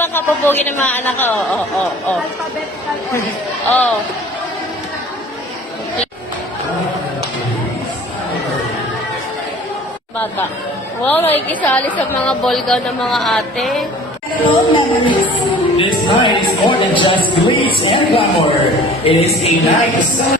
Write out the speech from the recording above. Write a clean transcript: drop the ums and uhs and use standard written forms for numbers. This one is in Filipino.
naman kapupugi ng mga anak ko. Oh. Alphabetical order. Oh. Bata. Wow, nakikisali sa mga bolgaw ng mga ate. This night is more than just glitz and glamour. It is a night of